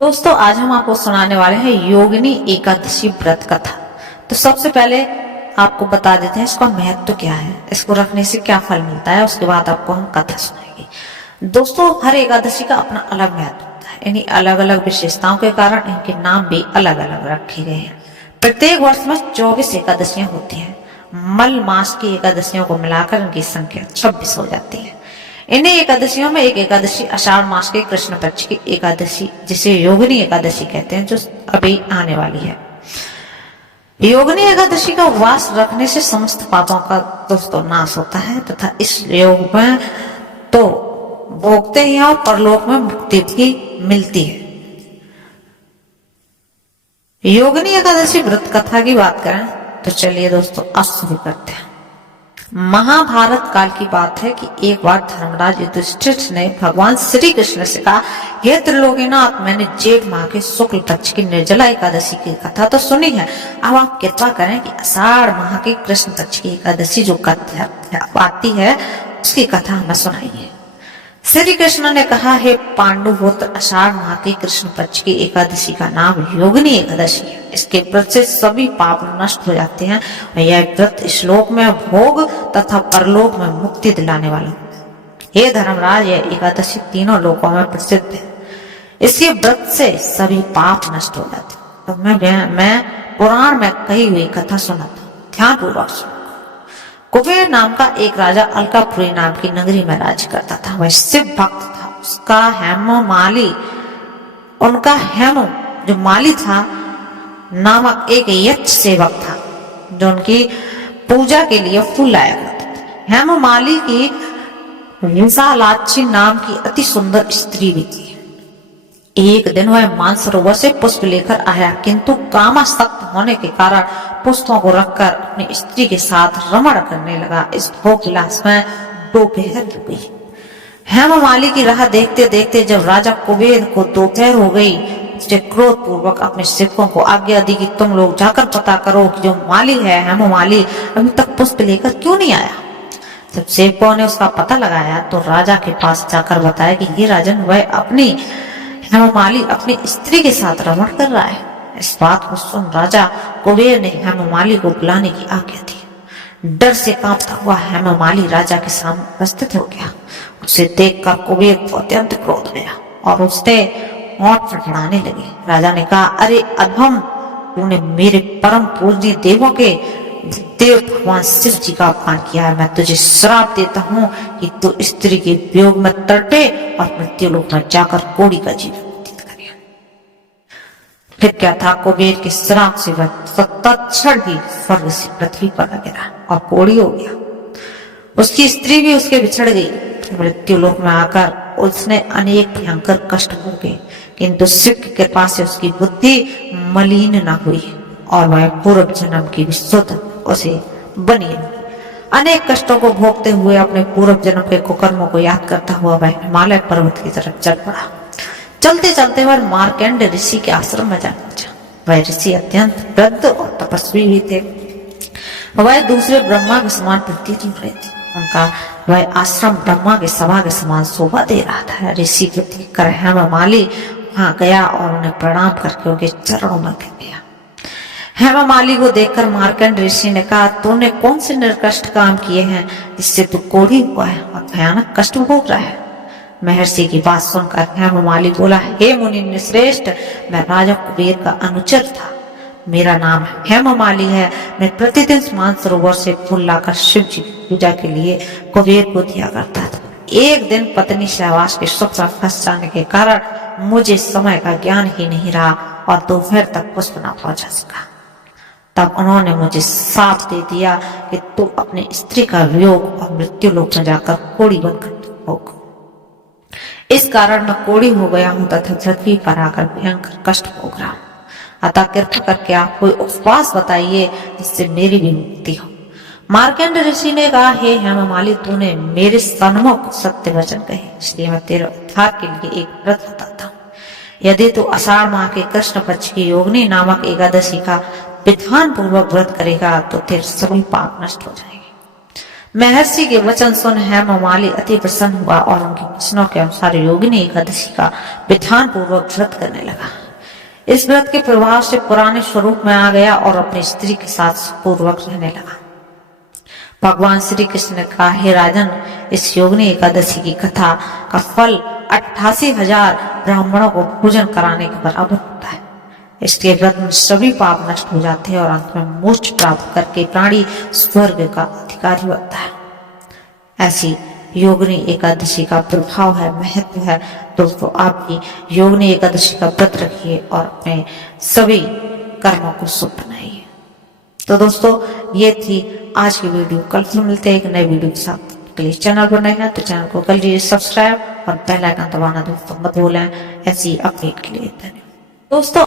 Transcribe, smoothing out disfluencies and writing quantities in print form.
दोस्तों आज हम आपको सुनाने वाले हैं योगिनी एकादशी व्रत कथा। तो सबसे पहले आपको बता देते हैं इसका महत्व क्या है, इसको रखने से क्या फल मिलता है, उसके बाद आपको हम कथा सुनाएंगे। दोस्तों हर एकादशी का अपना अलग महत्व होता है, इन्हीं अलग अलग विशेषताओं के कारण इनके नाम भी अलग अलग रखे गए हैं। प्रत्येक वर्ष में 24 एकादशियां होती हैं। मल मास की एकादशियों को मिलाकर इनकी संख्या 26 हो जाती है। इन्हीं एकादशियों में एक एकादशी आषाढ़ मास के कृष्ण पक्ष की एकादशी जिसे योगिनी एकादशी कहते हैं, जो अभी आने वाली है। योगिनी एकादशी का उपवास रखने से समस्त पापों का दोस्तों नाश होता है तथा इस योग में तो भोगते ही और परलोक में मुक्ति भी मिलती है। योगिनी एकादशी व्रत कथा की बात करें तो चलिए दोस्तों आज शुरू करते हैं। महाभारत काल की बात है कि एक बार धर्मराज युधिष्ठिर ने भगवान श्री कृष्ण से कहा, हे त्रिलोकीनाथ, मैंने जेठ माह के शुक्ल पक्ष की निर्जला एकादशी की कथा तो सुनी है, अब आप कृपा करें कि आषाढ़ माह की कृष्ण पक्ष की एकादशी जो कथा आती है उसकी कथा हमें सुनाइए। श्री कृष्ण ने कहा, हे पांडुपुत्र, आषाढ़ माह की कृष्ण पक्ष की एकादशी का नाम योगिनी एकादशी है। इसके व्रत से सभी पाप नष्ट हो जाते हैं और यह व्रत श्लोक में भोग तथा परलोक में मुक्ति दिलाने वाला है। हे धर्मराज, यह एकादशी तीनों लोकों में प्रसिद्ध है। इसके व्रत से सभी पाप नष्ट हो जाते हैं। तो मैं पुराण में कही हुई कथा सुनाता हूँ, ध्यानपूर्वक सुनो। कुबेर नाम का एक राजा अलकापुरी नाम की नगरी में राज करता था। वह शिव भक्त था। उसका उनका हेम जो माली था नामक एक यक्ष सेवक था, जो उनकी पूजा के लिए फूल लाया करता था। हेम माली की विशालाक्षी नाम की अति सुंदर स्त्री भी थी। एक दिन वह मानसरोवर से पुष्प लेकर आया, किंतु कामासक्त होने के कारण पुष्पों को रखकर अपनी स्त्री के साथ रमण करने लगा। इस भोग विलास में दोपहर हो गई। हेममाली की राह देखते देखते जब राजा कुबेर को दोपहर हो गई, उसने क्रोध पूर्वक अपने सेवकों को आज्ञा दी कि तुम लोग जाकर पता करो कि जो माली है हेममाली अभी तक पुष्प लेकर क्यों नहीं आया। जब सेवकों ने उसका पता लगाया तो राजा के पास जाकर बताया कि ये राजन, वह हेममाली अपनी स्त्री के साथ रमण कर रहा है। इस बात को सुन राजा कुबेर ने हेममाली को बुलाने की आज्ञा दी। डर से कांपता हुआ हेममाली राजा के सामने उपस्थित हो गया। उसे देखकर कुबेर को अत्यंत क्रोध गया और उसने होंठ फड़फड़ाने लगे। राजा ने कहा, अरे अधम, तूने मेरे परम पूजनीय देव भगवान शिव जी का अपमान किया है। मैं तुझे श्राप देता हूँ कि तू स्त्री के वियोग में तड़पे और मृत्यु लोक में जाकर कोड़ी का जीवन व्यतीत करे। फिर क्या था, कुबेर के श्राप से वह तत्क्षण ही स्वर्ग से पृथ्वी पर गिरा और कोड़ी हो गया। उसकी स्त्री भी उसके बिछड़ गई। मृत्यु लोक में आकर उसने अनेक भयंकर कष्ट भोगे, किंतु शिव की कृपा से उसकी बुद्धि मलिन न हुई और वह पूर्व जन्म की शुद्ध उसे बनी। अनेक कष्टों को भोगते हुए अपने पूर्व जन्म के कुकर्मों को याद करता हुआ वह हिमालय पर्वत की तरफ चल पड़ा। चलते चलते वह मार्कंड ऋषि के आश्रम में जा पहुंचा। वह ऋषि अत्यंत वृद्ध और तपस्वी भी थे। वह दूसरे ब्रह्मा के समान प्रतीत हो रहे थे। उनका वह आश्रम ब्रह्मा के सभा के समान शोभा दे रहा था। ऋषि को देखकर हेममाली वहां गया और उन्हें प्रणाम करके उनके चरणों में गिर गया। हेममाली को देखकर मार्कंड ऋषि ने कहा, तूने कौन से निर्कष्ट काम किए हैं जिससे तू कोढ़ी हुआ है और भयानक कष्ट भोग रहा है। महर्षि की बात सुनकर हेममाली बोला, हे मुनि श्रेष्ठ, मैं राजा कुबेर का अनुचर था। मेरा नाम हेममाली है। मैं प्रतिदिन मानसरोवर से फूल लाकर शिव जी की पूजा के लिए कुबेर को दिया करता था। एक दिन पत्नी सहवास के सुख में फंस जाने के कारण मुझे समय का ज्ञान ही नहीं रहा और दोपहर तक पुष्प न पहुंचा सका। तब उन्होंने मुझे साफ दे दिया कि तू अपनी स्त्री का वियोग और मृत्यु लोक में जाकर कोड़ी बनकर भोग। इस कारण मैं कोड़ी हो गया हूँ तथा पृथ्वी पर आकर भयंकर कष्ट भोग रहा हूँ। अतः कृपा करके आप कोई उपवास बताइए जिससे मेरी भी मुक्ति हो। मार्कंड ऋषि ने कहा, हे हेममाली, तूने मेरे सन्मुख सत्य वचन कहे, इसलिए मैं तेरे उद्धार के लिए एक व्रत बताता हूँ। यदि तू आषाढ़ माह के कृष्ण पक्ष की योगिनी नामक एकादशी का विधान पूर्वक व्रत करेगा तो तेरे सभी पाप नष्ट हो जाएंगे। महर्षि के वचन सुन हेमा माली अति प्रसन्न हुआ और उनके वचनों के अनुसार योगिनी एकादशी का विधान पूर्वक व्रत करने लगा। इस व्रत के प्रभाव से पुराने स्वरूप में आ गया और अपनी स्त्री के साथ पूर्वक रहने लगा। भगवान श्री कृष्ण ने कहा, हे राजन, इस योगिनी एकादशी की कथा का फल 88,000 ब्राह्मणों को भोजन कराने के बराबर होता है। इसके व्रत में सभी पाप नष्ट हो जाते हैं और अंत में मोक्ष प्राप्त करके प्राणी स्वर्ग का अधिकारी बनता है। ऐसी योगिनी एकादशी का प्रभाव है, महत्व है। दोस्तों, आप भी योगिनी एकादशी का व्रत रखिए और अपने सभी कर्मों को शुभ बनाइए। तो दोस्तों, ये थी आज की वीडियो। कल फिर मिलते हैं एक नए वीडियो के साथ। के लिए चैनल पर नए हैं तो चैनल को कर लीजिए सब्सक्राइब और बेल आइकन दबाना दोस्तों मत भूलें। ऐसी अपडेट के लिए धन्यवाद दोस्तों।